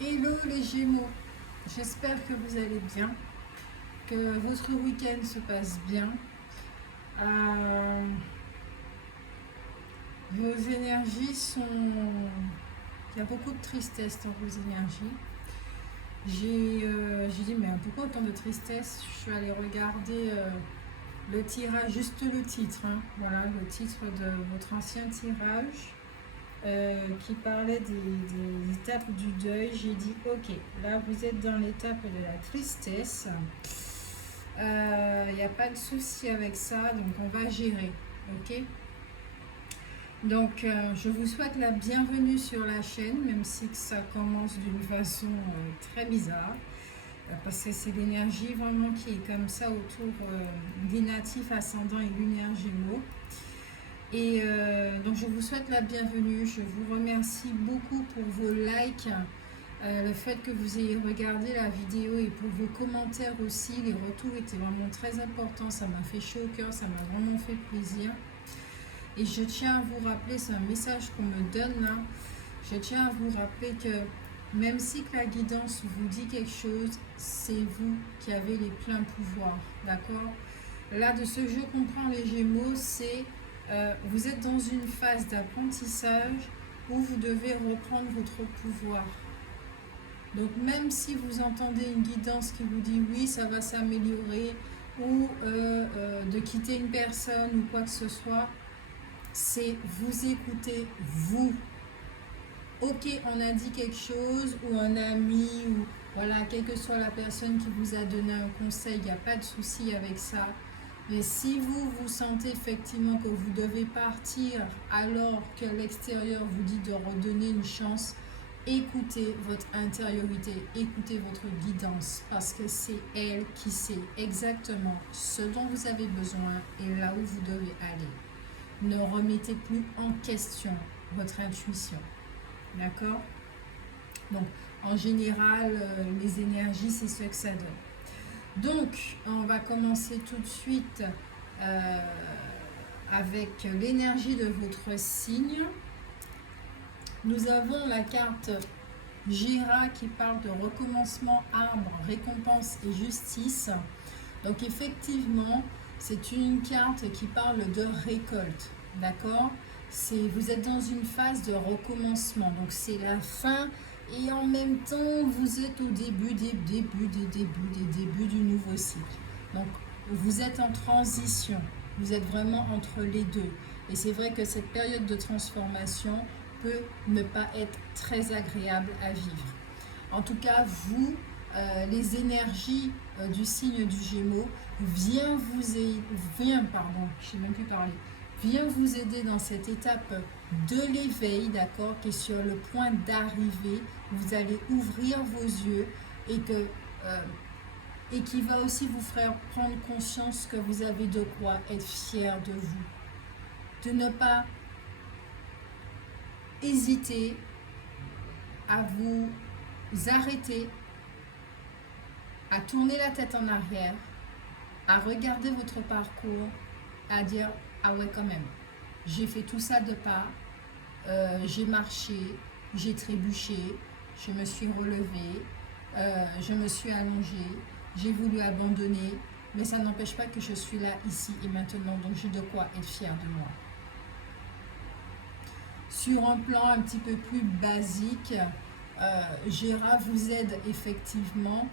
Hello les Gémeaux, j'espère que vous allez bien, que votre week-end se passe bien. Euh, Vos énergies sont... Il y a beaucoup de tristesse dans vos énergies. J'ai dit, mais pourquoi autant de tristesse? Je suis allée regarder le tirage, juste le titre, hein. Voilà, le titre de votre ancien tirage. Qui parlait des étapes du deuil. J'ai dit ok, là vous êtes dans l'étape de la tristesse, il n'y a pas de souci avec ça, donc on va gérer, ok. Donc je vous souhaite la bienvenue sur la chaîne, même si que ça commence d'une façon très bizarre, parce que c'est l'énergie vraiment qui est comme ça autour des natifs ascendants et lunaire Gémeaux. Et donc je vous souhaite la bienvenue, je vous remercie beaucoup pour vos likes, le fait que vous ayez regardé la vidéo et pour vos commentaires aussi. Les retours étaient vraiment très importants, ça m'a fait chaud au cœur, ça m'a vraiment fait plaisir. Et je tiens à vous rappeler, c'est un message qu'on me donne là, je tiens à vous rappeler que même si que la guidance vous dit quelque chose, c'est vous qui avez les pleins pouvoirs, d'accord? Là, de ce que je comprends les Gémeaux, c'est vous êtes dans une phase d'apprentissage où vous devez reprendre votre pouvoir. Donc même si vous entendez une guidance qui vous dit oui, ça va s'améliorer, ou de quitter une personne ou quoi que ce soit, c'est vous écoutez vous. Ok, on a dit quelque chose, ou un ami, ou voilà, quelle que soit la personne qui vous a donné un conseil, il n'y a pas de souci avec ça. Mais si vous vous sentez effectivement que vous devez partir alors que l'extérieur vous dit de redonner une chance, écoutez votre intériorité, écoutez votre guidance, parce que c'est elle qui sait exactement ce dont vous avez besoin et là où vous devez aller. Ne remettez plus en question votre intuition. D'accord? Donc, en général, les énergies, c'est ce que ça donne. Donc, on va commencer tout de suite avec l'énergie de votre signe. Nous avons la carte Gira qui parle de recommencement, arbre, récompense et justice. Donc, effectivement, c'est une carte qui parle de récolte. D'accord? Vous êtes dans une phase de recommencement. Donc, c'est la fin. Et en même temps, vous êtes au début des débuts du nouveau cycle. Donc, vous êtes en transition. Vous êtes vraiment entre les deux. Et c'est vrai que cette période de transformation peut ne pas être très agréable à vivre. En tout cas, vous, les énergies du signe du Gémeaux viennent vous aider dans cette étape de l'éveil, d'accord, qui est sur le point d'arriver. Vous allez ouvrir vos yeux et qui va aussi vous faire prendre conscience que vous avez de quoi être fier de vous. De ne pas hésiter à vous arrêter, à tourner la tête en arrière, à regarder votre parcours, à dire ah ouais quand même, j'ai fait tout ça de pas, j'ai marché, j'ai trébuché, je me suis relevée, je me suis allongée, j'ai voulu abandonner, mais ça n'empêche pas que je suis là, ici et maintenant, donc j'ai de quoi être fière de moi. Sur un plan un petit peu plus basique, Gira vous aide effectivement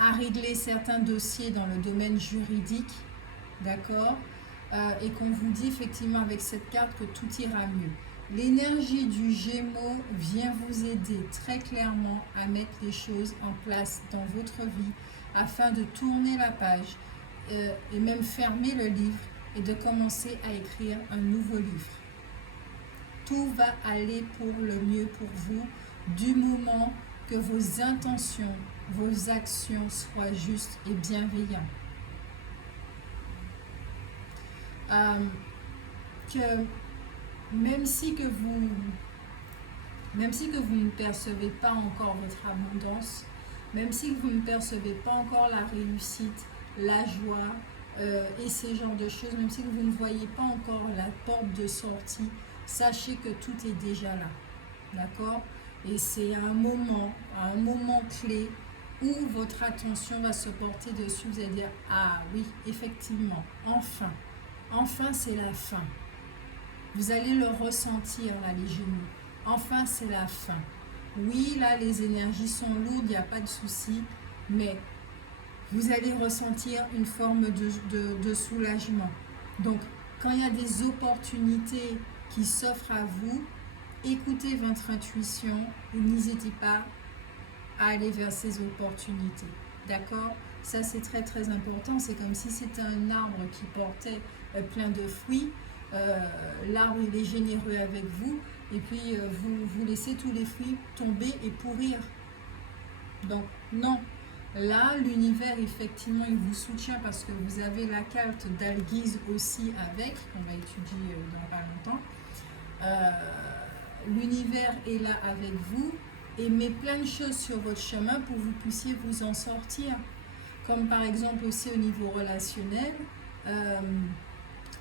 à régler certains dossiers dans le domaine juridique, d'accord, et qu'on vous dit effectivement avec cette carte que tout ira mieux. L'énergie du Gémeaux vient vous aider très clairement à mettre les choses en place dans votre vie afin de tourner la page et même fermer le livre et de commencer à écrire un nouveau livre. Tout va aller pour le mieux pour vous du moment que vos intentions, vos actions soient justes et bienveillantes. Que même si que vous ne percevez pas encore votre abondance, même si vous ne percevez pas encore la réussite, la joie et ces genres de choses, même si vous ne voyez pas encore la porte de sortie, sachez que tout est déjà là. D'accord? Et c'est un moment clé où votre attention va se porter dessus. Vous allez dire, ah oui, effectivement, enfin c'est la fin. Vous allez le ressentir là, les Gémeaux. Enfin c'est la fin. Oui, là les énergies sont lourdes, il n'y a pas de souci, mais vous allez ressentir une forme de soulagement. Donc, quand il y a des opportunités qui s'offrent à vous, écoutez votre intuition et n'hésitez pas à aller vers ces opportunités. D'accord? Ça, c'est très très important. C'est comme si c'était un arbre qui portait plein de fruits. L'arbre, il est généreux avec vous. Et puis, vous laissez tous les fruits tomber et pourrir. Donc, non. Là, l'univers, effectivement, il vous soutient parce que vous avez la carte d'Alguise aussi avec, qu'on va étudier dans pas longtemps. L'univers est là avec vous et met plein de choses sur votre chemin pour que vous puissiez vous en sortir. Comme par exemple aussi au niveau relationnel,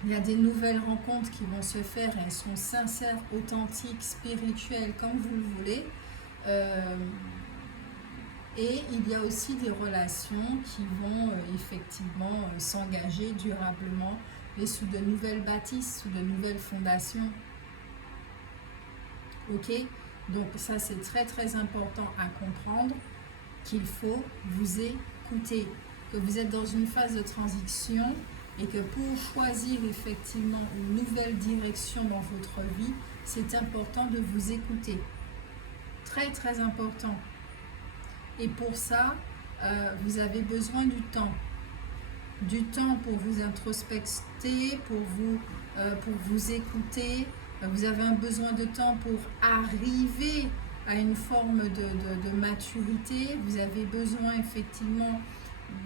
il y a des nouvelles rencontres qui vont se faire et elles sont sincères, authentiques, spirituelles, comme vous le voulez. Et il y a aussi des relations qui vont effectivement s'engager durablement, mais sous de nouvelles bâtisses, sous de nouvelles fondations. Ok? Donc ça c'est très très important à comprendre, qu'il faut vous écouter, que vous êtes dans une phase de transition et que pour choisir effectivement une nouvelle direction dans votre vie, c'est important de vous écouter. Très très important. Et pour ça, vous avez besoin du temps. Du temps pour vous introspecter, pour vous écouter. Vous avez un besoin de temps pour arriver à une forme de maturité. Vous avez besoin effectivement,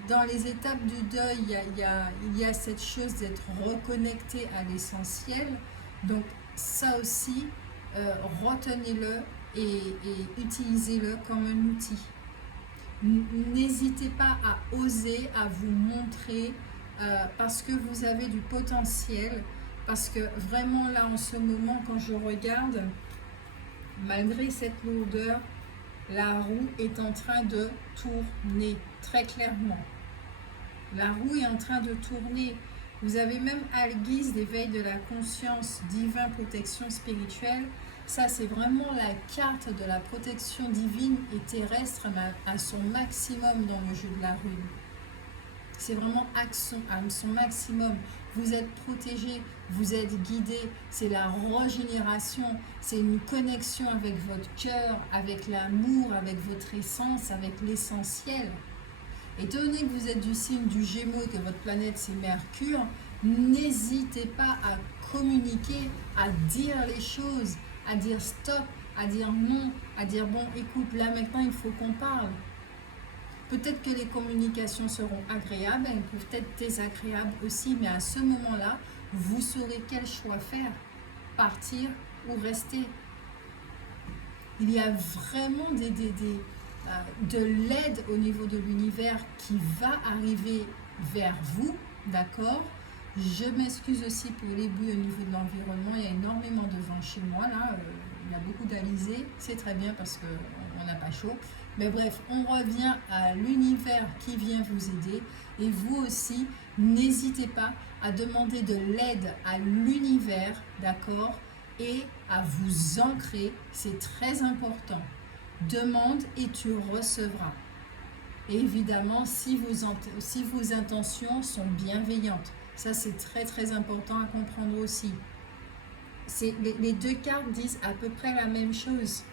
dans les étapes du deuil, il y a cette chose d'être reconnecté à l'essentiel. Donc ça aussi, retenez-le et utilisez-le comme un outil. N'hésitez pas à oser, à vous montrer parce que vous avez du potentiel, parce que vraiment là en ce moment quand je regarde, malgré cette lourdeur, la roue est en train de tourner, très clairement. La roue est en train de tourner. Vous avez même Alguise, l'éveil de la conscience, divin, protection spirituelle. Ça, c'est vraiment la carte de la protection divine et terrestre à son maximum dans le jeu de la rune. C'est vraiment à son maximum. Vous êtes protégé, vous êtes guidé. C'est la régénération, c'est une connexion avec votre cœur, avec l'amour, avec votre essence, avec l'essentiel. Étant donné que vous êtes du signe du Gémeaux et que votre planète c'est Mercure, n'hésitez pas à communiquer, à dire les choses, à dire stop, à dire non, à dire bon écoute là maintenant il faut qu'on parle. Peut-être que les communications seront agréables, elles peuvent être désagréables aussi, mais à ce moment-là, vous saurez quel choix faire, partir ou rester. Il y a vraiment de l'aide au niveau de l'univers qui va arriver vers vous, d'accord? Je m'excuse aussi pour les bruits au niveau de l'environnement, il y a énormément de vent chez moi, là, il y a beaucoup d'alizés, c'est très bien parce qu'on n'a pas chaud. Mais bref, on revient à l'univers qui vient vous aider et vous aussi, n'hésitez pas à demander de l'aide à l'univers, d'accord? Et à vous ancrer, c'est très important. Demande et tu recevras. Et évidemment, si vos intentions sont bienveillantes, ça c'est très très important à comprendre aussi. Les deux cartes disent à peu près la même chose.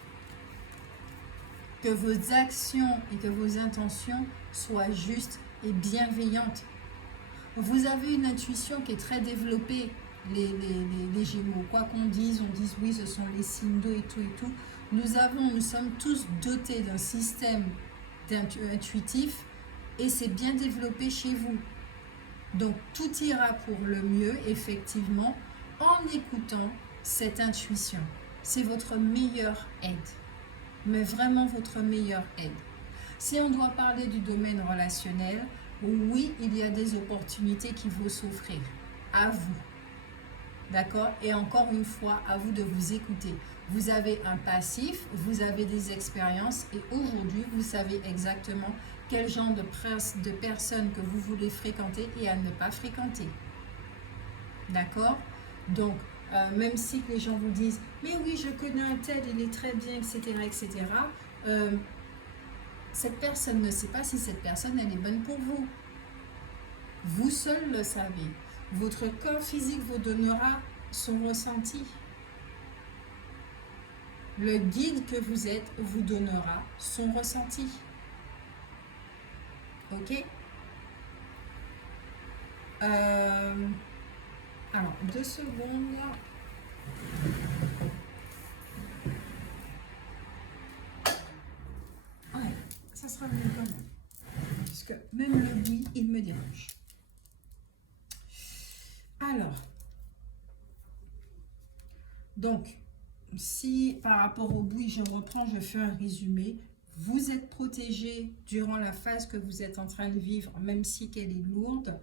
Que vos actions et que vos intentions soient justes et bienveillantes. Vous avez une intuition qui est très développée, les Gémeaux. Quoi qu'on dise, on dise oui, ce sont les signes d'eau et tout et tout. Nous sommes tous dotés d'un système intuitif et c'est bien développé chez vous. Donc tout ira pour le mieux, effectivement, en écoutant cette intuition. C'est votre meilleure aide. Mais vraiment votre meilleure aide. Si on doit parler du domaine relationnel, oui, il y a des opportunités qui vont s'offrir à vous. D'accord? Et encore une fois, à vous de vous écouter. Vous avez un passif, vous avez des expériences et aujourd'hui, vous savez exactement quel genre de personnes que vous voulez fréquenter et à ne pas fréquenter. D'accord? Donc, même si les gens vous disent « Mais oui, je connais un tel, il est très bien, etc. etc. » cette personne ne sait pas si cette personne, elle est bonne pour vous. Vous seul le savez. Votre corps physique vous donnera son ressenti. Le guide que vous êtes vous donnera son ressenti. Ok? Alors, 2 secondes. Ouais, ça sera mieux quand même. Parce que même le bruit, il me dérange. Alors, donc, si par rapport au bruit, je reprends, je fais un résumé. Vous êtes protégé durant la phase que vous êtes en train de vivre, même si qu'elle est lourde.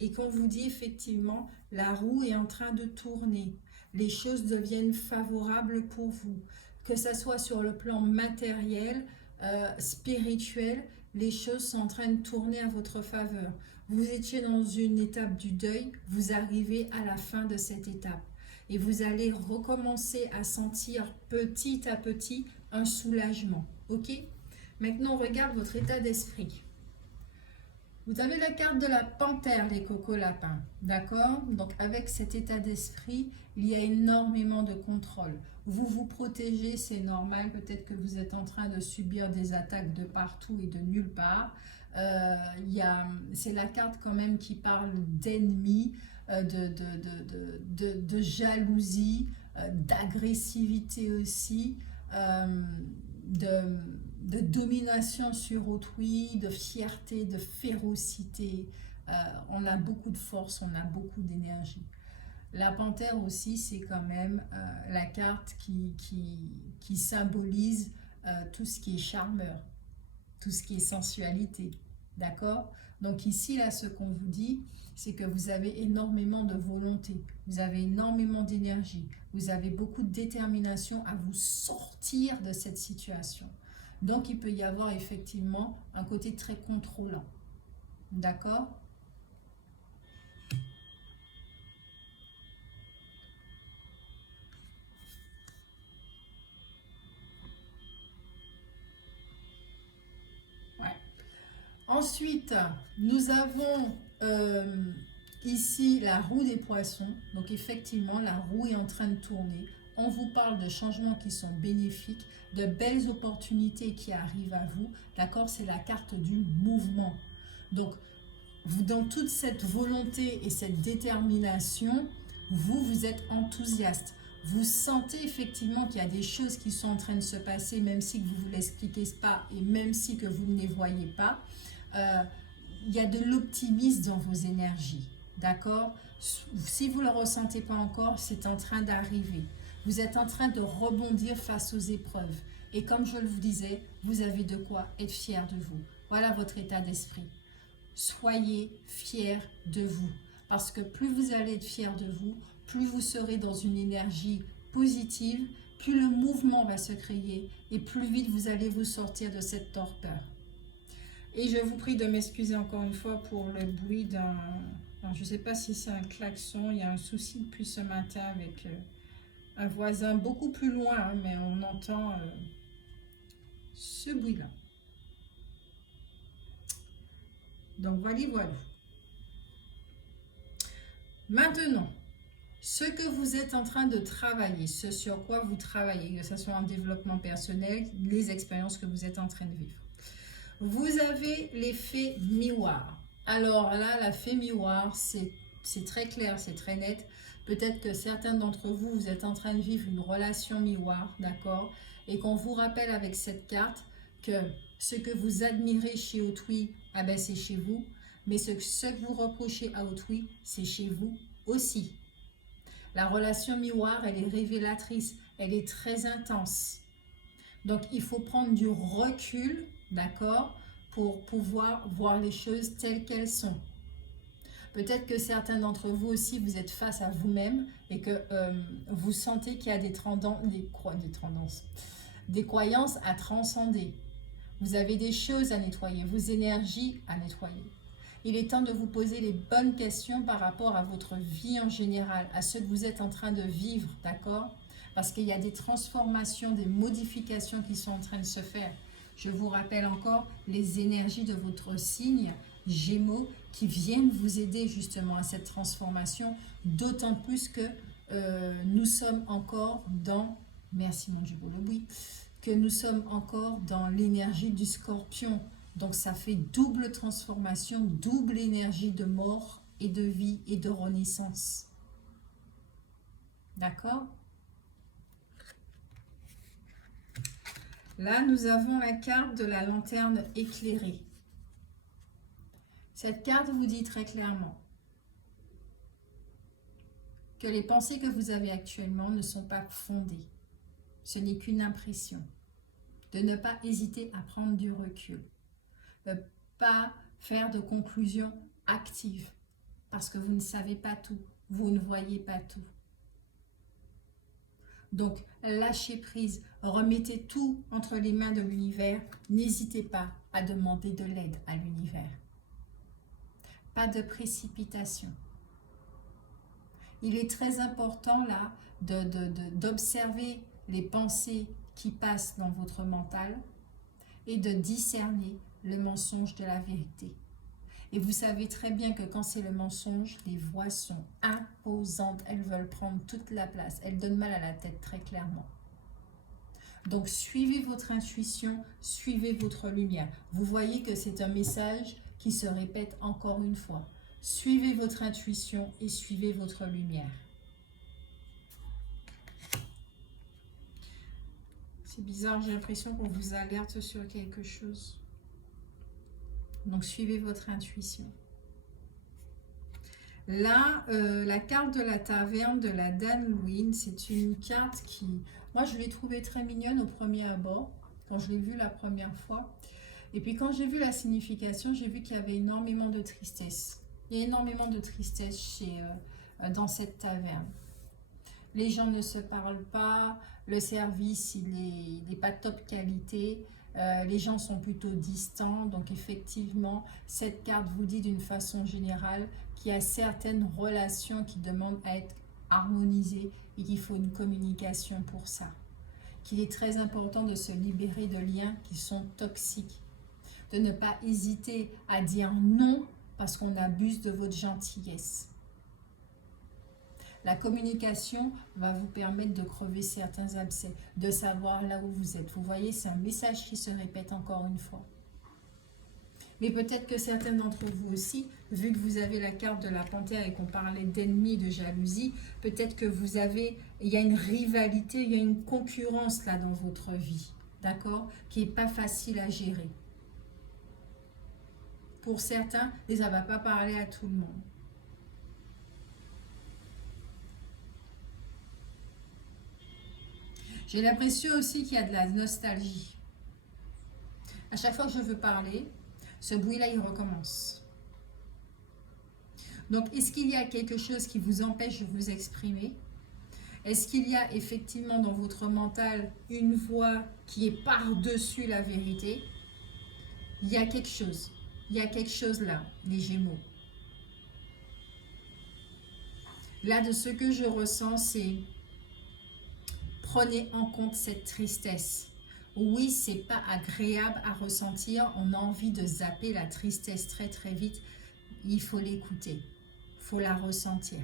Et qu'on vous dit effectivement, la roue est en train de tourner. Les choses deviennent favorables pour vous. Que ce soit sur le plan matériel, spirituel, les choses sont en train de tourner à votre faveur. Vous étiez dans une étape du deuil, vous arrivez à la fin de cette étape. Et vous allez recommencer à sentir petit à petit un soulagement. Ok? Maintenant, on regarde votre état d'esprit. Vous avez la carte de la panthère, les coco-lapins, d'accord? Donc avec cet état d'esprit, il y a énormément de contrôle. Vous vous protégez, c'est normal. Peut-être que vous êtes en train de subir des attaques de partout et de nulle part. C'est la carte quand même qui parle d'ennemis, de jalousie, d'agressivité aussi, de domination sur autrui, de fierté, de férocité. On a beaucoup de force, on a beaucoup d'énergie. La panthère aussi, c'est quand même la carte qui symbolise tout ce qui est charmeur, tout ce qui est sensualité. D'accord? Donc ici, là, ce qu'on vous dit, c'est que vous avez énormément de volonté, vous avez énormément d'énergie, vous avez beaucoup de détermination à vous sortir de cette situation. Donc, il peut y avoir effectivement un côté très contrôlant. D'accord? Ouais. Ensuite, nous avons ici la roue des poissons. Donc, effectivement, la roue est en train de tourner. On vous parle de changements qui sont bénéfiques, de belles opportunités qui arrivent à vous. D'accord? C'est la carte du mouvement. Donc, vous, dans toute cette volonté et cette détermination, vous êtes enthousiaste. Vous sentez effectivement qu'il y a des choses qui sont en train de se passer, même si vous ne vous l'expliquez pas et même si que vous ne les voyez pas. Il y a de l'optimisme dans vos énergies. D'accord? Si vous ne le ressentez pas encore, c'est en train d'arriver. Vous êtes en train de rebondir face aux épreuves. Et comme je vous disais, vous avez de quoi être fier de vous. Voilà votre état d'esprit. Soyez fiers de vous. Parce que plus vous allez être fiers de vous, plus vous serez dans une énergie positive, plus le mouvement va se créer et plus vite vous allez vous sortir de cette torpeur. Et je vous prie de m'excuser encore une fois pour le bruit d'un... Je ne sais pas si c'est un klaxon, il y a un souci depuis ce matin avec un voisin beaucoup plus loin, hein, mais on entend ce bruit-là. Donc voilà. Maintenant, ce que vous êtes en train de travailler, ce sur quoi vous travaillez, que ce soit en développement personnel, les expériences que vous êtes en train de vivre. Vous avez l'effet miroir. Alors là, l'effet miroir, c'est très clair, c'est très net. Peut-être que certains d'entre vous, vous êtes en train de vivre une relation miroir, d'accord? Et qu'on vous rappelle avec cette carte que ce que vous admirez chez autrui, ah ben c'est chez vous. Mais ce que vous reprochez à autrui, c'est chez vous aussi. La relation miroir, elle est révélatrice, elle est très intense. Donc, il faut prendre du recul, d'accord, pour pouvoir voir les choses telles qu'elles sont. Peut-être que certains d'entre vous aussi, vous êtes face à vous-même et que vous sentez qu'il y a des croyances à transcender. Vous avez des choses à nettoyer, vos énergies à nettoyer. Il est temps de vous poser les bonnes questions par rapport à votre vie en général, à ce que vous êtes en train de vivre, d'accord? Parce qu'il y a des transformations, des modifications qui sont en train de se faire. Je vous rappelle encore les énergies de votre signe Gémeaux qui viennent vous aider justement à cette transformation, d'autant plus que nous sommes encore dans, merci mon Dieu pour le bruit, que nous sommes encore dans l'énergie du Scorpion. Donc ça fait double transformation, double énergie de mort et de vie et de renaissance. D'accord? Là, nous avons la carte de la lanterne éclairée. Cette carte vous dit très clairement que les pensées que vous avez actuellement ne sont pas fondées. Ce n'est qu'une impression. De ne pas hésiter à prendre du recul. De ne pas faire de conclusions actives. Parce que vous ne savez pas tout. Vous ne voyez pas tout. Donc, lâchez prise. Remettez tout entre les mains de l'univers. N'hésitez pas à demander de l'aide à l'univers. Pas de précipitation. Il est très important là d'observer les pensées qui passent dans votre mental et de discerner le mensonge de la vérité. Et vous savez très bien que quand c'est le mensonge, les voix sont imposantes, elles veulent prendre toute la place, elles donnent mal à la tête très clairement. Donc suivez votre intuition, suivez votre lumière. Vous voyez que c'est un message qui se répète encore une fois. Suivez votre intuition et suivez votre lumière. C'est bizarre, j'ai l'impression qu'on vous alerte sur quelque chose. Donc, suivez votre intuition. Là, la carte de la taverne de la Dame Louine, c'est une carte qui, moi, je l'ai trouvée très mignonne au premier abord, quand je l'ai vue la première fois. Et puis, quand j'ai vu la signification, j'ai vu qu'il y avait énormément de tristesse. Il y a énormément de tristesse dans cette taverne. Les gens ne se parlent pas, le service, il n'est pas top qualité, les gens sont plutôt distants. Donc effectivement, cette carte vous dit d'une façon générale qu'il y a certaines relations qui demandent à être harmonisées et qu'il faut une communication pour ça. Qu'il est très important de se libérer de liens qui sont toxiques. De ne pas hésiter à dire non parce qu'on abuse de votre gentillesse. La communication va vous permettre de crever certains abcès, de savoir là où vous êtes. Vous voyez, c'est un message qui se répète encore une fois. Mais peut-être que certains d'entre vous aussi, vu que vous avez la carte de la panthère et qu'on parlait d'ennemis, de jalousie, peut-être que il y a une rivalité, il y a une concurrence là dans votre vie, d'accord, qui n'est pas facile à gérer. Pour certains, et ça ne va pas parler à tout le monde. J'ai l'impression aussi qu'il y a de la nostalgie. À chaque fois que je veux parler, ce bruit-là, il recommence. Donc, est-ce qu'il y a quelque chose qui vous empêche de vous exprimer? Est-ce qu'il y a effectivement dans votre mental une voix qui est par-dessus la vérité? Il y a quelque chose. Il y a quelque chose là, les Gémeaux. Là, de ce que je ressens, c'est prenez en compte cette tristesse. Oui, c'est pas agréable à ressentir. On a envie de zapper la tristesse très très vite. Il faut l'écouter. Il faut la ressentir.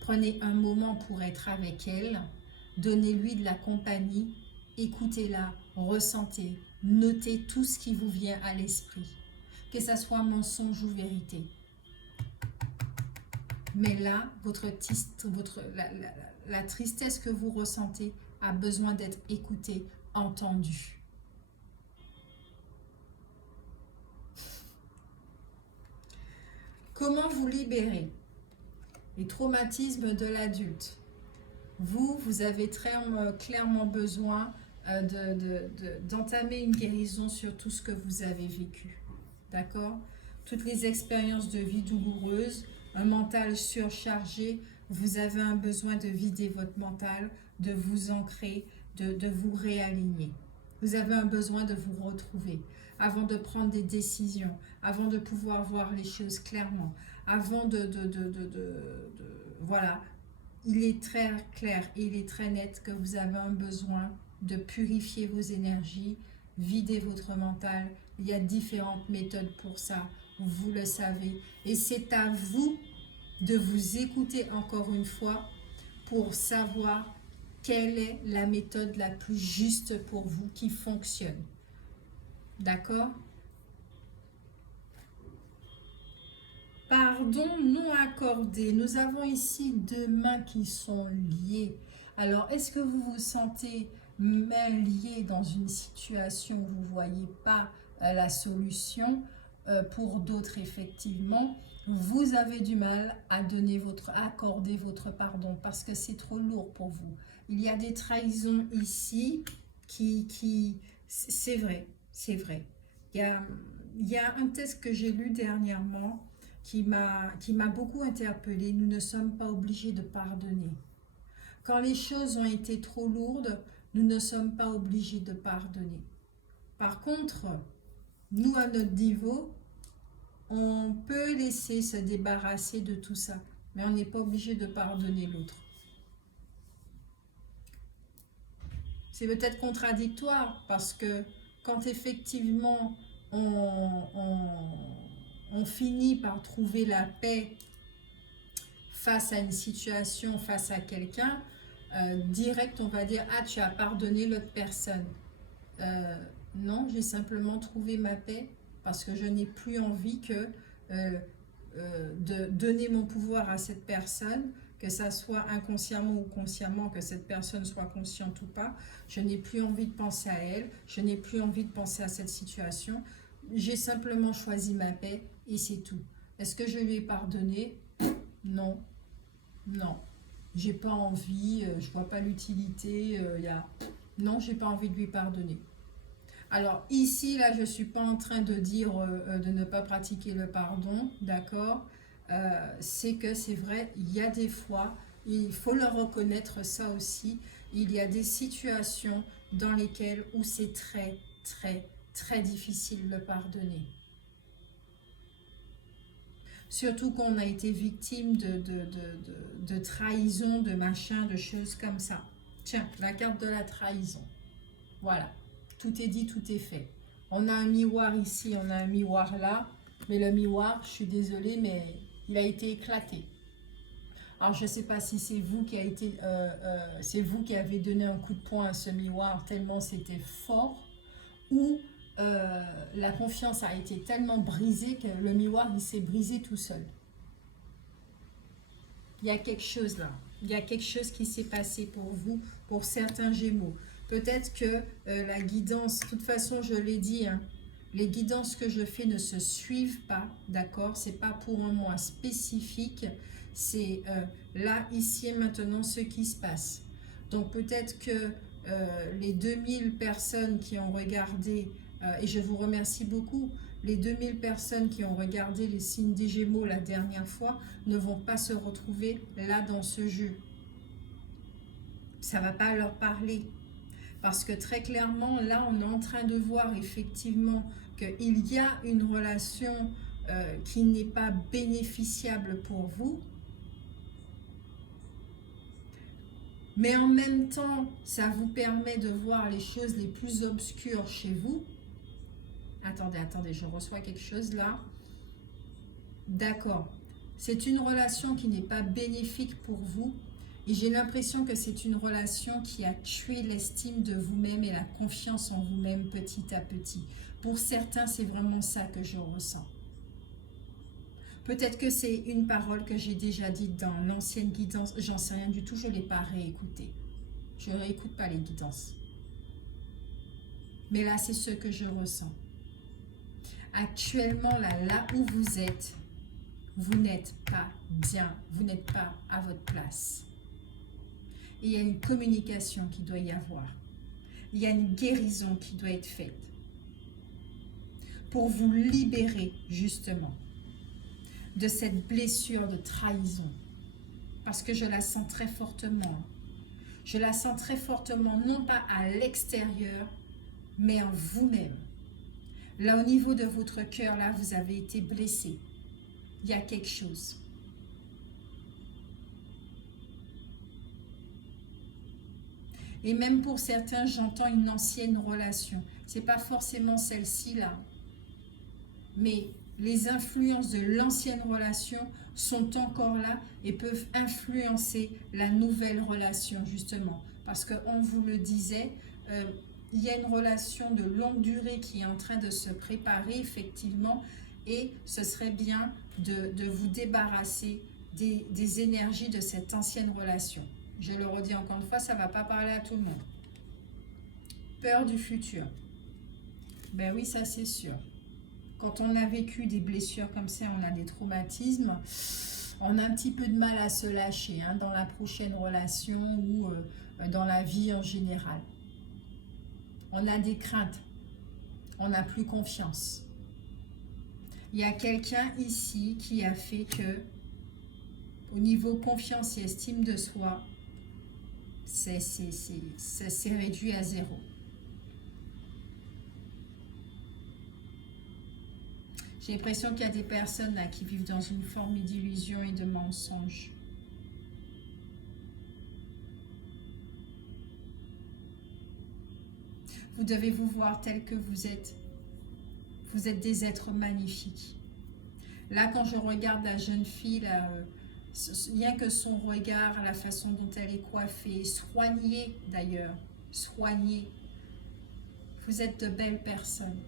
Prenez un moment pour être avec elle. Donnez-lui de la compagnie. Écoutez-la, ressentez. Notez tout ce qui vous vient à l'esprit. Que ça soit mensonge ou vérité. Mais là, la tristesse que vous ressentez a besoin d'être écoutée, entendue. Comment vous libérer? Les traumatismes de l'adulte. Vous avez très clairement besoin d'entamer une guérison sur tout ce que vous avez vécu. D'accord? Toutes les expériences de vie douloureuses, un mental surchargé, vous avez un besoin de vider votre mental, de vous ancrer, de vous réaligner. Vous avez un besoin de vous retrouver avant de prendre des décisions, avant de pouvoir voir les choses clairement, avant voilà. Il est très clair et il est très net que vous avez un besoin de purifier vos énergies, vider votre mental. Il y a différentes méthodes pour ça, vous le savez. Et c'est à vous de vous écouter encore une fois pour savoir quelle est la méthode la plus juste pour vous qui fonctionne. D'accord? Pardon non accordé. Nous avons ici deux mains qui sont liées. Alors, est-ce que vous vous sentez mains liées dans une situation où vous ne voyez pas la solution? Pour d'autres, effectivement, vous avez du mal à accorder votre pardon parce que c'est trop lourd pour vous. Il y a des trahisons ici c'est vrai, c'est vrai. Il y a un texte que j'ai lu dernièrement qui m'a beaucoup interpellée. Nous ne sommes pas obligés de pardonner. Quand les choses ont été trop lourdes, nous ne sommes pas obligés de pardonner. Par contre, nous, à notre niveau, on peut laisser se débarrasser de tout ça, mais on n'est pas obligé de pardonner l'autre. C'est peut-être contradictoire parce que quand effectivement on finit par trouver la paix face à une situation, face à quelqu'un, direct on va dire « Ah, tu as pardonné l'autre personne ». Non, j'ai simplement trouvé ma paix parce que je n'ai plus envie de donner mon pouvoir à cette personne, que ça soit inconsciemment ou consciemment, que cette personne soit consciente ou pas. Je n'ai plus envie de penser à elle, je n'ai plus envie de penser à cette situation. J'ai simplement choisi ma paix et c'est tout. Est-ce que je lui ai pardonné? Non, non. J'ai pas envie, je vois pas l'utilité. Non, j'ai pas envie de lui pardonner. Alors ici, là, je ne suis pas en train de dire de ne pas pratiquer le pardon, d'accord? C'est que c'est vrai, il y a des fois, il faut le reconnaître ça aussi, il y a des situations dans lesquelles où c'est très, très, très difficile de pardonner. Surtout qu'on a été victime de trahison, de machin, de choses comme ça. Tiens, la carte de la trahison. Voilà. Tout est dit, tout est fait. On a un miroir ici, on a un miroir là. Mais le miroir, je suis désolée, mais il a été éclaté. Alors, je ne sais pas si c'est vous c'est vous qui avez donné un coup de poing à ce miroir tellement c'était fort, ou la confiance a été tellement brisée que le miroir, il s'est brisé tout seul. Il y a quelque chose là. Il y a quelque chose qui s'est passé pour vous, pour certains Gémeaux. Peut-être que la guidance, de toute façon, je l'ai dit, hein, les guidances que je fais ne se suivent pas, d'accord? Ce n'est pas pour un mois spécifique, c'est là, ici et maintenant, ce qui se passe. Donc peut-être que les 2000 personnes qui ont regardé, et je vous remercie beaucoup, les 2000 personnes qui ont regardé les signes des Gémeaux la dernière fois ne vont pas se retrouver là dans ce jeu. Ça ne va pas leur parler. Parce que très clairement, là, on est en train de voir effectivement qu'il y a une relation qui n'est pas bénéficiable pour vous. Mais en même temps, ça vous permet de voir les choses les plus obscures chez vous. Attendez, je reçois quelque chose là. D'accord. C'est une relation qui n'est pas bénéfique pour vous. Et j'ai l'impression que c'est une relation qui a tué l'estime de vous-même et la confiance en vous-même petit à petit. Pour certains, c'est vraiment ça que je ressens. Peut-être que c'est une parole que j'ai déjà dite dans l'ancienne guidance. J'en sais rien du tout, je ne l'ai pas réécoutée. Je ne réécoute pas les guidances. Mais là, c'est ce que je ressens. Actuellement, là où vous êtes, vous n'êtes pas bien, vous n'êtes pas à votre place. Et il y a une communication qui doit y avoir. Il y a une guérison qui doit être faite pour vous libérer, justement. de cette blessure de trahison. Parce que je la sens très fortement. Je la sens très fortement, non pas à l'extérieur, mais en vous-même. Là, au niveau de votre cœur, là, vous avez été blessé. Il y a quelque chose. Et même pour certains, j'entends une ancienne relation. Ce n'est pas forcément celle-ci là. Mais les influences de l'ancienne relation sont encore là et peuvent influencer la nouvelle relation, justement. Parce qu'on vous le disait, il y a une relation de longue durée qui est en train de se préparer, effectivement, et ce serait bien de vous débarrasser des énergies de cette ancienne relation. Je le redis encore une fois, ça ne va pas parler à tout le monde. Peur du futur. Ben oui, ça c'est sûr. Quand on a vécu des blessures comme ça, on a des traumatismes, on a un petit peu de mal à se lâcher dans la prochaine relation ou dans la vie en général. On a des craintes, on n'a plus confiance. Il y a quelqu'un ici qui a fait que, au niveau confiance et estime de soi, ça s'est réduit à zéro. J'ai l'impression qu'il y a des personnes là qui vivent dans une forme d'illusion et de mensonge. Vous devez vous voir tel que vous êtes. Vous êtes des êtres magnifiques. Là, quand je regarde la jeune fille, là, rien que son regard, la façon dont elle est coiffée, soignée d'ailleurs, soignée. Vous êtes de belles personnes.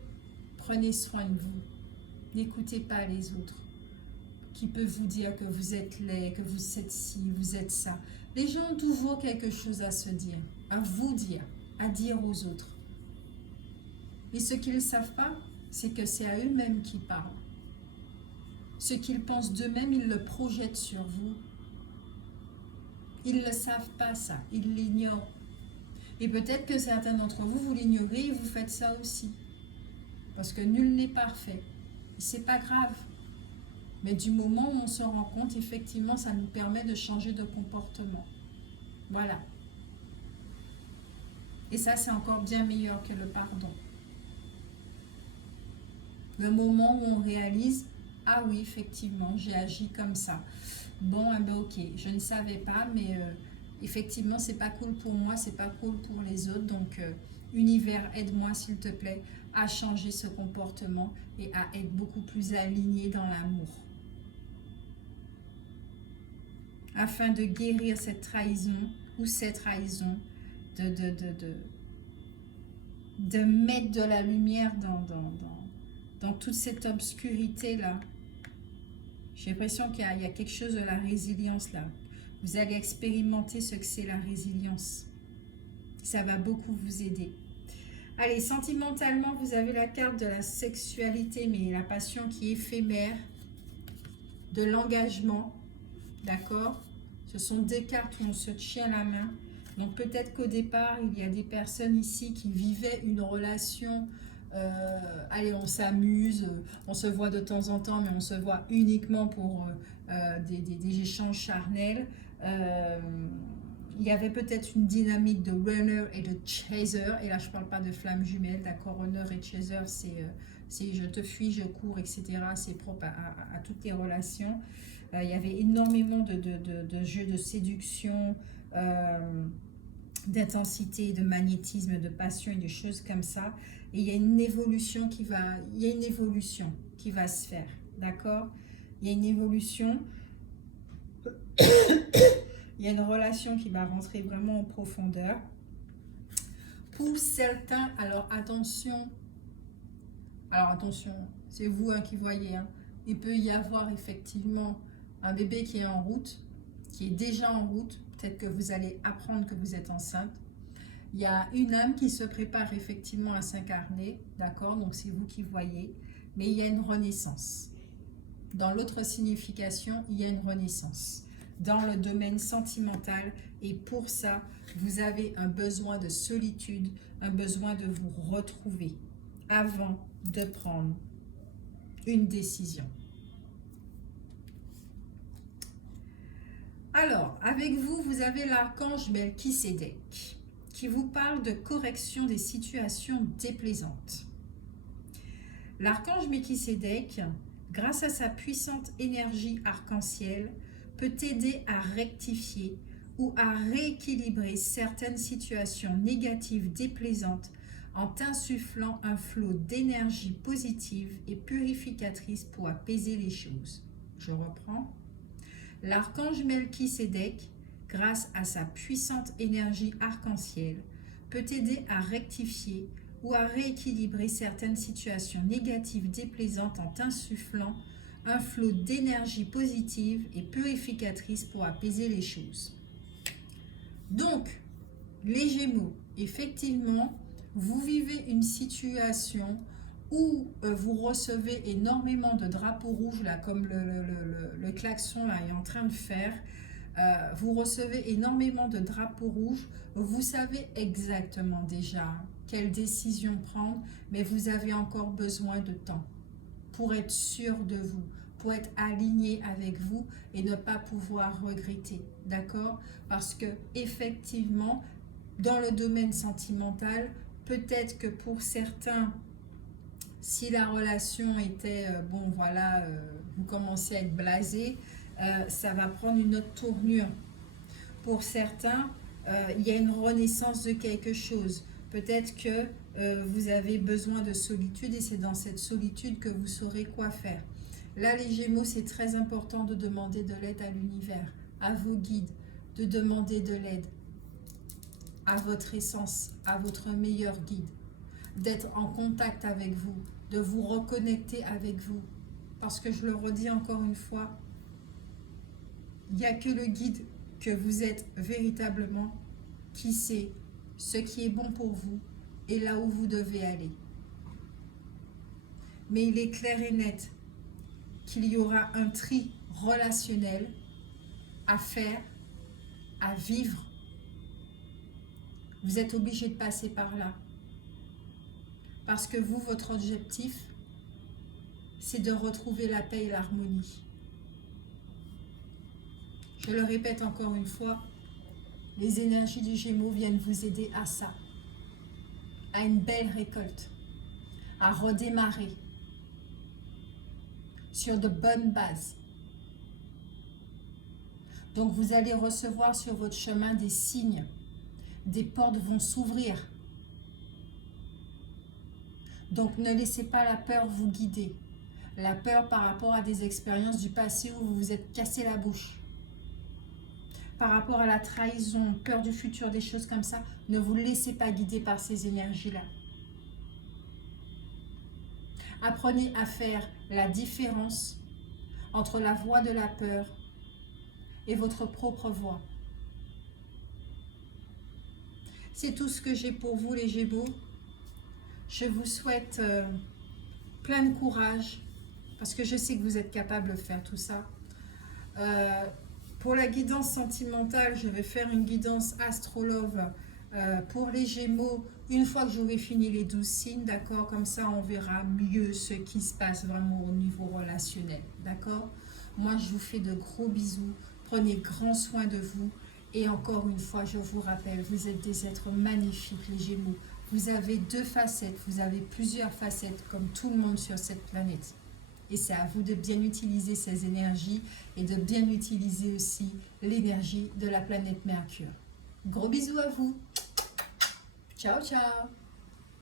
Prenez soin de vous. N'écoutez pas les autres qui peuvent vous dire que vous êtes laid, que vous êtes ci, vous êtes ça. Les gens ont toujours quelque chose à se dire, à vous dire, à dire aux autres. Et ce qu'ils ne savent pas, c'est que c'est à eux-mêmes qu'ils parlent. Ce qu'ils pensent d'eux-mêmes, ils le projettent sur vous. Ils ne le savent pas ça, ils l'ignorent. Et peut-être que certains d'entre vous, vous l'ignorez et vous faites ça aussi. Parce que nul n'est parfait. C'est pas grave. Mais du moment où on se rend compte, effectivement, ça nous permet de changer de comportement. Voilà. Et ça, c'est encore bien meilleur que le pardon. Le moment où on réalise, ah oui, effectivement, j'ai agi comme ça. Bon, eh ben ok, je ne savais pas, mais effectivement, c'est pas cool pour moi, c'est pas cool pour les autres. Donc, univers, aide-moi, s'il te plaît, à changer ce comportement et à être beaucoup plus aligné dans l'amour. Afin de guérir cette trahison ou ces trahisons, de mettre de la lumière dans toute cette obscurité-là. J'ai l'impression qu'il y a quelque chose de la résilience là. Vous allez expérimenter ce que c'est la résilience. Ça va beaucoup vous aider. Allez, sentimentalement, vous avez la carte de la sexualité, mais la passion qui est éphémère, de l'engagement, d'accord? Ce sont deux cartes où on se tient la main. Donc peut-être qu'au départ, il y a des personnes ici qui vivaient une relation, allez, on s'amuse, on se voit de temps en temps, mais on se voit uniquement pour des échanges charnels. Il y avait peut-être une dynamique de runner et de chaser, et là je ne parle pas de flamme jumelle, d'accord, runner et chaser, c'est je te fuis, je cours, etc. C'est propre à toutes les relations. Il y avait énormément de jeux de séduction, d'intensité, de magnétisme, de passion et de choses comme ça. Et il y a une évolution qui va se faire, d'accord? Il y a une évolution. Il y a une relation qui va rentrer vraiment en profondeur. Pour certains, alors attention, c'est vous qui voyez, il peut y avoir effectivement un bébé qui est en route, qui est déjà en route, peut-être que vous allez apprendre que vous êtes enceinte. Il y a une âme qui se prépare effectivement à s'incarner, d'accord, donc c'est vous qui voyez, mais il y a une renaissance. Dans l'autre signification, il y a une renaissance dans le domaine sentimental, et pour ça, vous avez un besoin de solitude, un besoin de vous retrouver avant de prendre une décision. Alors, avec vous, vous avez l'archange Melchisédek qui vous parle de correction des situations déplaisantes. L'archange Melchisédek, grâce à sa puissante énergie arc-en-ciel, peut t'aider à rectifier ou à rééquilibrer certaines situations négatives déplaisantes en t'insufflant un flot d'énergie positive et purificatrice pour apaiser les choses. Je reprends. L'archange Melchisédek, grâce à sa puissante énergie arc-en-ciel, peut t'aider à rectifier ou à rééquilibrer certaines situations négatives déplaisantes en t'insufflant un flot d'énergie positive et purificatrice pour apaiser les choses. Donc, les Gémeaux, effectivement, vous vivez une situation où vous recevez énormément de drapeaux rouges, là, comme le klaxon là, est en train de faire. Vous recevez énormément de drapeaux rouges. Vous savez exactement déjà quelle décision prendre, mais vous avez encore besoin de temps pour être sûr de vous, pour être aligné avec vous et ne pas pouvoir regretter, d'accord? Parce que effectivement, dans le domaine sentimental, peut-être que pour certains, si la relation était, bon voilà, vous commencez à être blasé, ça va prendre une autre tournure. Pour certains, il y a une renaissance de quelque chose. Peut-être que vous avez besoin de solitude et c'est dans cette solitude que vous saurez quoi faire. Là, les Gémeaux, c'est très important de demander de l'aide à l'univers, à vos guides, de demander de l'aide à votre essence, à votre meilleur guide, d'être en contact avec vous, de vous reconnecter avec vous. Parce que je le redis encore une fois, il n'y a que le guide que vous êtes véritablement qui sait ce qui est bon pour vous et là où vous devez aller. Mais il est clair et net qu'il y aura un tri relationnel à faire, à vivre. Vous êtes obligé de passer par là. Parce que vous, votre objectif, c'est de retrouver la paix et l'harmonie. Je le répète encore une fois, les énergies du Gémeaux viennent vous aider à ça, à une belle récolte, à redémarrer sur de bonnes bases. Donc vous allez recevoir sur votre chemin des signes, des portes vont s'ouvrir. Donc ne laissez pas la peur vous guider. La peur par rapport à des expériences du passé où vous vous êtes cassé la bouche. Par rapport à la trahison, peur du futur, des choses comme ça, ne vous laissez pas guider par ces énergies-là. Apprenez à faire la différence entre la voix de la peur et votre propre voix. C'est tout ce que j'ai pour vous, les Gémeaux. Je vous souhaite plein de courage parce que je sais que vous êtes capable de faire tout ça. Pour la guidance sentimentale, je vais faire une guidance astrolove pour les Gémeaux une fois que j'aurai fini les 12 signes, d'accord? Comme ça, on verra mieux ce qui se passe vraiment au niveau relationnel, d'accord? Moi, je vous fais de gros bisous. Prenez grand soin de vous. Et encore une fois, je vous rappelle, vous êtes des êtres magnifiques, les Gémeaux. Vous avez deux facettes, vous avez plusieurs facettes comme tout le monde sur cette planète. Et c'est à vous de bien utiliser ces énergies et de bien utiliser aussi l'énergie de la planète Mercure. Gros bisous à vous. Ciao, ciao.